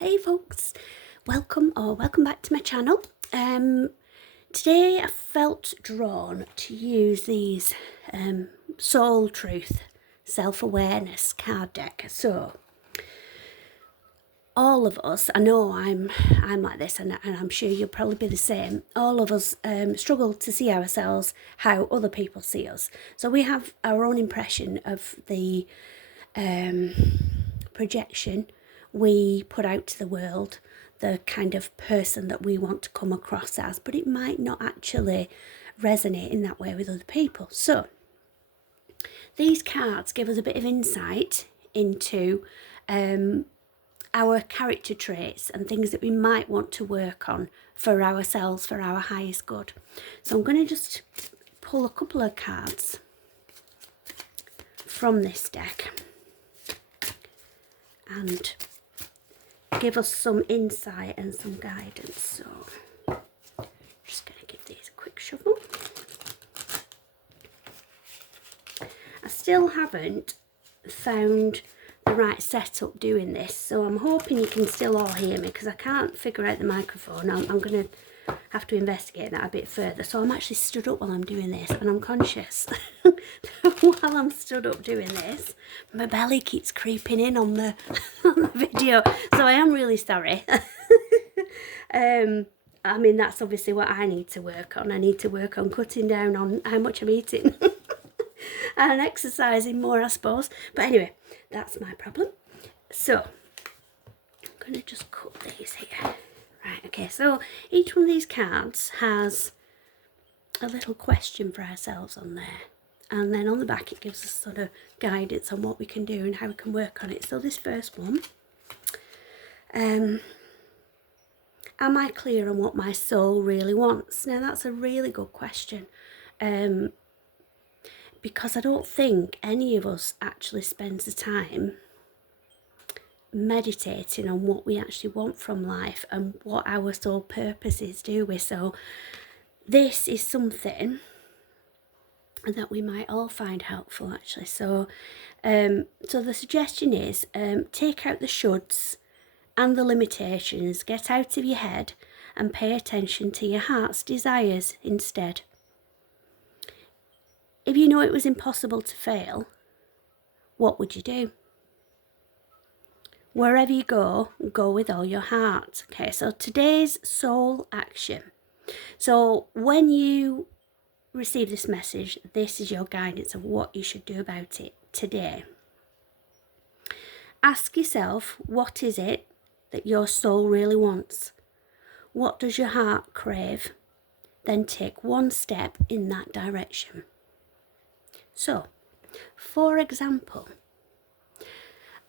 Hey folks, welcome back to my channel. Today I felt drawn to use these Soul Truth Self-Awareness card deck. So all of us, I know I'm like this, and I'm sure you'll probably be the same. All of us struggle to see ourselves how other people see us. So we have our own impression of the projection we put out to the world, the kind of person that we want to come across as, but it might not actually resonate in that way with other people. So these cards give us a bit of insight into our character traits and things that we might want to work on for ourselves, for our highest good. So I'm going to just pull a couple of cards from this deck and give us some insight and some guidance. So just going to give these a quick shuffle. I still haven't found the right setup doing this, so I'm hoping you can still all hear me because I can't figure out the microphone. I'm going to have to investigate that a bit further. So I'm actually stood up while I'm doing this, and I'm conscious while I'm stood up doing this, my belly keeps creeping in on the video, so I am really sorry. I mean, that's obviously what I need to work on. I need to work on cutting down on how much I'm eating and exercising more, I suppose. But anyway, that's my problem. So I'm going to just cut these here. Right, okay, so each one of these cards has a little question for ourselves on there. And then on the back it gives us sort of guidance on what we can do and how we can work on it. So this first one, am I clear on what my soul really wants? Now that's a really good question, because I don't think any of us actually spends the time meditating on what we actually want from life and what our soul purpose is, do we? So this is something that we might all find helpful, actually. So so the suggestion is, take out the shoulds and the limitations, get out of your head and pay attention to your heart's desires instead. If you know it was impossible to fail, what would you do? Wherever you go, go with all your heart. Okay, so today's soul action. So when you receive this message, this is your guidance of what you should do about it today. Ask yourself, what is it that your soul really wants? What does your heart crave? Then take one step in that direction. So, for example,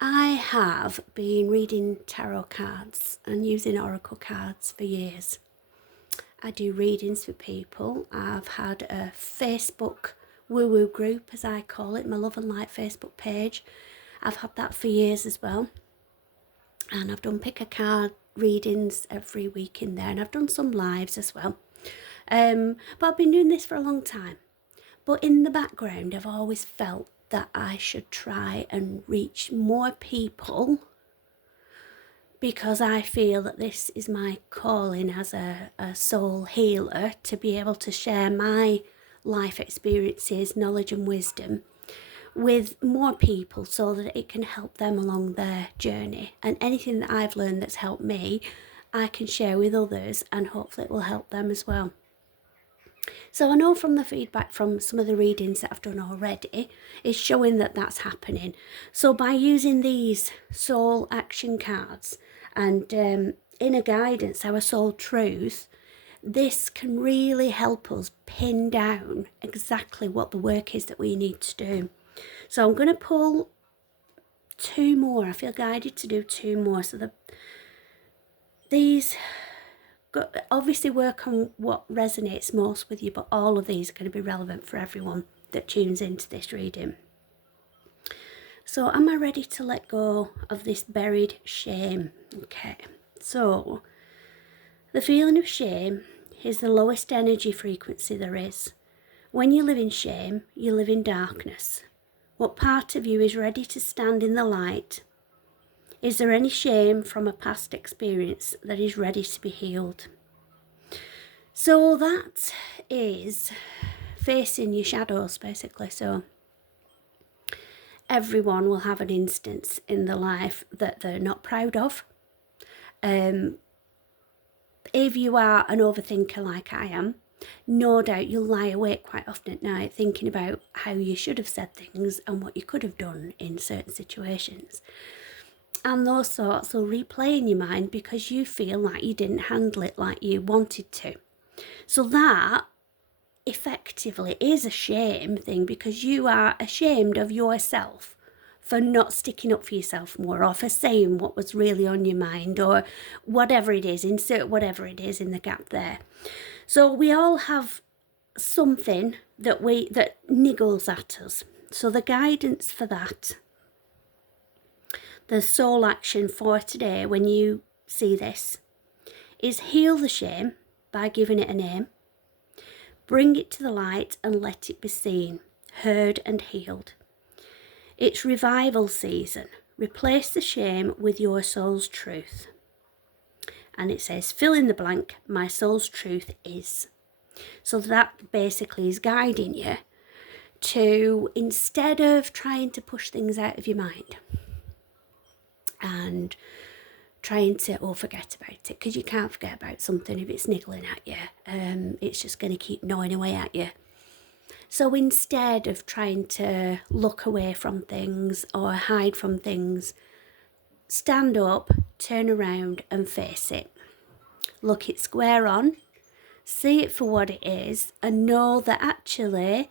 I have been reading tarot cards and using oracle cards for years. I do readings for people. I've had a Facebook woo-woo group, as I call it, my Love and Light Facebook page. I've had that for years as well. And I've done pick a card readings every week in there, and I've done some lives as well. But I've been doing this for a long time. But in the background, I've always felt that I should try and reach more people, because I feel that this is my calling as a soul healer, to be able to share my life experiences, knowledge and wisdom with more people so that it can help them along their journey. And anything that I've learned that's helped me, I can share with others, and hopefully it will help them as well. So I know from the feedback from some of the readings that I've done already, is showing that that's happening. So by using these soul action cards and inner guidance, our soul truth, this can really help us pin down exactly what the work is that we need to do. So I'm going to pull two more. I feel guided to do two more. So these obviously work on what resonates most with you, but all of these are going to be relevant for everyone that tunes into this reading. So am I ready to let go of this buried shame? Okay, so the feeling of shame is the lowest energy frequency there is. When you live in shame, you live in darkness. What part of you is ready to stand in the light? Is there any shame from a past experience that is ready to be healed? So that is facing your shadows, basically. So everyone will have an instance in their life that they're not proud of. If you are an overthinker like I am, no doubt you'll lie awake quite often at night thinking about how you should have said things and what you could have done in certain situations. And those thoughts will replay in your mind because you feel like you didn't handle it like you wanted to. So that effectively is a shame thing, because you are ashamed of yourself for not sticking up for yourself more, or for saying what was really on your mind, or whatever it is, insert whatever it is in the gap there. So we all have something that niggles at us. So the guidance for that, the soul action for today when you see this, is heal the shame by giving it a name. Bring it to the light and let it be seen, heard and healed. It's revival season. Replace the shame with your soul's truth. And it says, fill in the blank, my soul's truth is. So that basically is guiding you to, instead of trying to push things out of your mind and trying to forget about it, because you can't forget about something if it's niggling at you. It's just going to keep gnawing away at you. So instead of trying to look away from things or hide from things, stand up, turn around and face it. Look it square on, see it for what it is, and know that actually,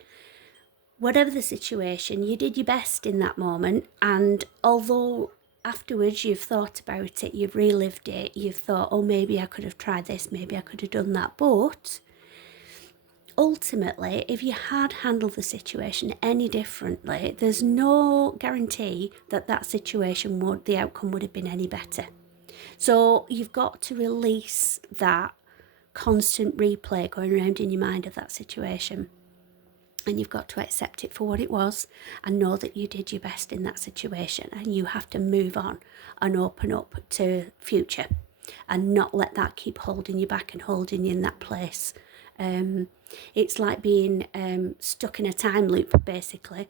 whatever the situation, you did your best in that moment. And although afterwards you've thought about it, you've relived it, you've thought, oh, maybe I could have tried this, maybe I could have done that, but ultimately, if you had handled the situation any differently, there's no guarantee that that situation the outcome would have been any better. So you've got to release that constant replay going around in your mind of that situation. And you've got to accept it for what it was and know that you did your best in that situation, and you have to move on and open up to future and not let that keep holding you back and holding you in that place. It's like being stuck in a time loop, basically.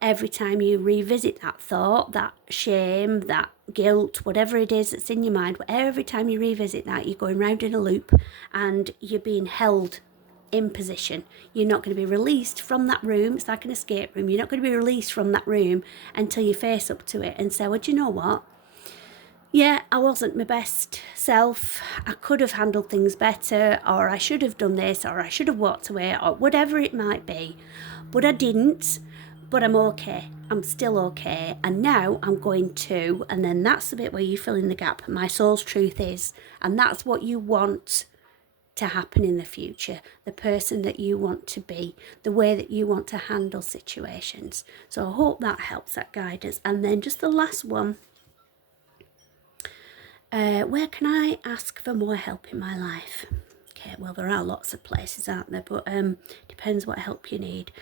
Every time you revisit that thought, that shame, that guilt, whatever it is that's in your mind, every time you revisit that, you're going round in a loop and you're being held in position. You're not going to be released from that room. It's like an escape room. You're not going to be released from that room until you face up to it and say, well, do you know what? Yeah, I wasn't my best self. I could have handled things better, or I should have done this, or I should have walked away, or whatever it might be. But I didn't. But I'm okay. I'm still okay. And now I'm going to, and then that's the bit where you fill in the gap. My soul's truth is, and that's what you want to happen in the future, the person that you want to be, the way that you want to handle situations. So I hope that helps, that guidance. And then just the last one. Where can I ask for more help in my life? Okay, well, there are lots of places, aren't there? But depends what help you need.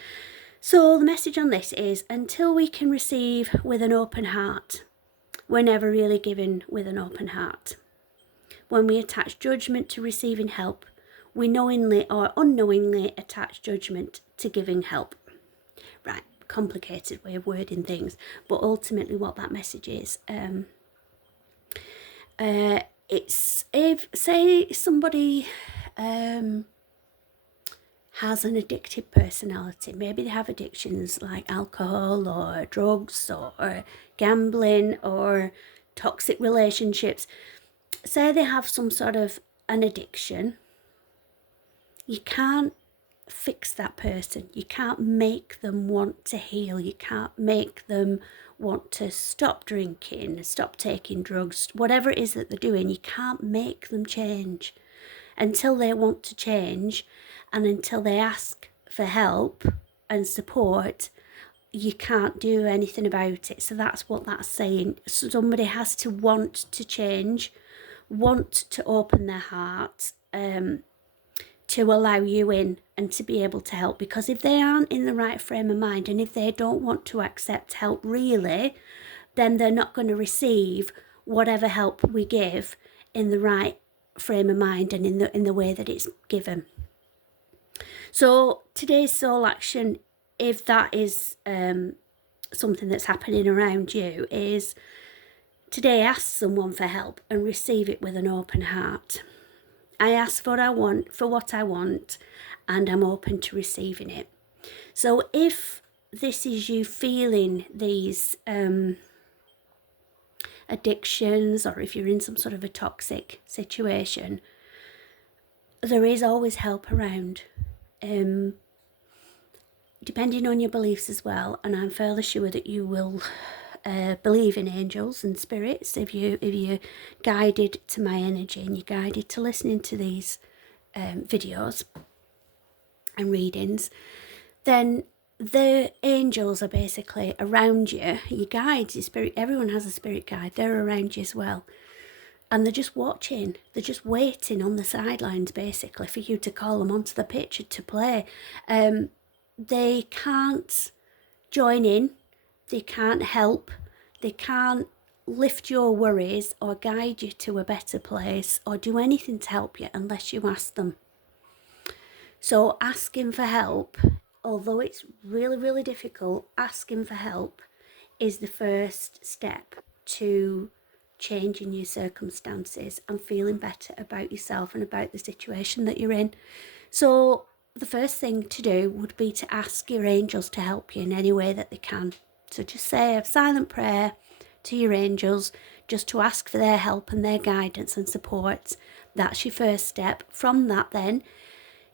So the message on this is, until we can receive with an open heart, we're never really giving with an open heart. When we attach judgment to receiving help, we knowingly or unknowingly attach judgment to giving help. Right, complicated way of wording things, but ultimately what that message is, it's, if say somebody has an addictive personality, maybe they have addictions like alcohol or drugs or gambling or toxic relationships. Say they have some sort of an addiction, you can't fix that person. You can't make them want to heal. You can't make them want to stop drinking, stop taking drugs, whatever it is that they're doing. You can't make them change until they want to change, and until they ask for help and support. You can't do anything about it. So that's what that's saying. Somebody has to want to change, want to open their heart, to allow you in and to be able to help. Because if they aren't in the right frame of mind, and if they don't want to accept help really, then they're not going to receive whatever help we give in the right frame of mind and in the way that it's given. So today's soul action, if that is something that's happening around you, is today ask someone for help and receive it with an open heart. I ask for what I want, and I'm open to receiving it. So if this is you feeling these addictions, or if you're in some sort of a toxic situation, there is always help around. Depending on your beliefs as well, and I'm fairly sure that you will believe in angels and spirits if you're guided to my energy and you're guided to listening to these videos and readings, then the angels are basically around you, your guides, your spirit. Everyone has a spirit guide. They're around you as well, and they're just watching. They're just waiting on the sidelines basically for you to call them onto the pitch to play. They can't join in, they can't help, they can't lift your worries or guide you to a better place or do anything to help you unless you ask them. So asking for help, although it's really, really difficult, asking for help is the first step to changing your circumstances and feeling better about yourself and about the situation that you're in. So the first thing to do would be to ask your angels to help you in any way that they can. So just say a silent prayer to your angels, just to ask for their help and their guidance and support. That's your first step. From that then,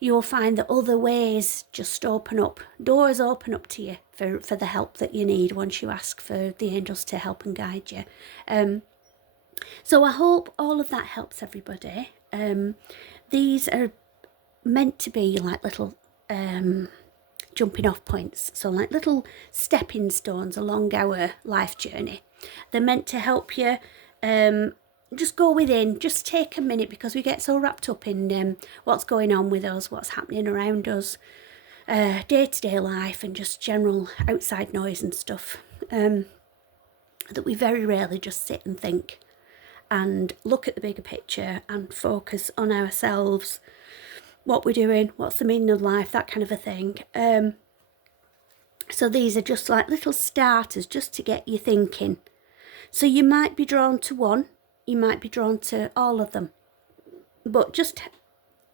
you'll find that other ways just open up. Doors open up to you for the help that you need once you ask for the angels to help and guide you. So I hope all of that helps everybody. These are meant to be like little jumping off points, so like little stepping stones along our life journey. They're meant to help you just go within, just take a minute, because we get so wrapped up in what's going on with us, what's happening around us, day-to-day life and just general outside noise and stuff, that we very rarely just sit and think and look at the bigger picture and focus on ourselves, what we're doing, what's the meaning of life, that kind of a thing. So these are just like little starters just to get you thinking. So you might be drawn to one, you might be drawn to all of them, but just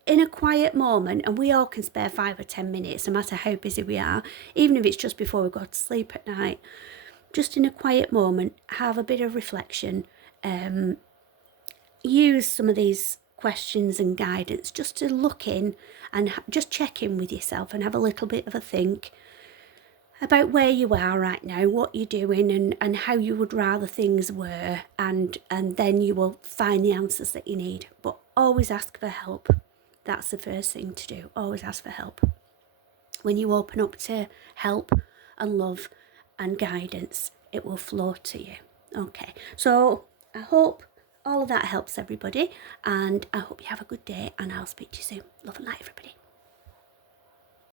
in a quiet moment, and we all can spare 5 or 10 minutes, no matter how busy we are, even if it's just before we go to sleep at night, just in a quiet moment, have a bit of reflection, use some of these questions and guidance just to look in and just check in with yourself and have a little bit of a think about where you are right now, what you're doing, and how you would rather things were, and then you will find the answers that you need. But always ask for help. That's the first thing to do. Always ask for help. When you open up to help and love and guidance, it will flow to you. Okay, so I hope all of that helps everybody, and I hope you have a good day, and I'll speak to you soon. Love and light, everybody.